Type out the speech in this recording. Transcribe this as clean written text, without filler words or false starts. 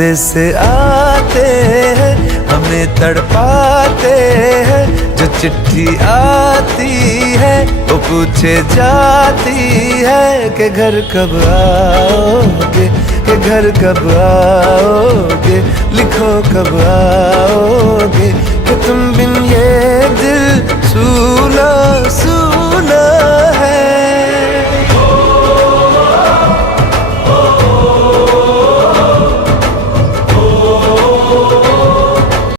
से आते हैं हमें तड़पाते हैं, जो चिट्ठी आती है वो पूछे जाती है कि घर कब आओगे, कि घर कब आओगे, लिखो कब आओगे।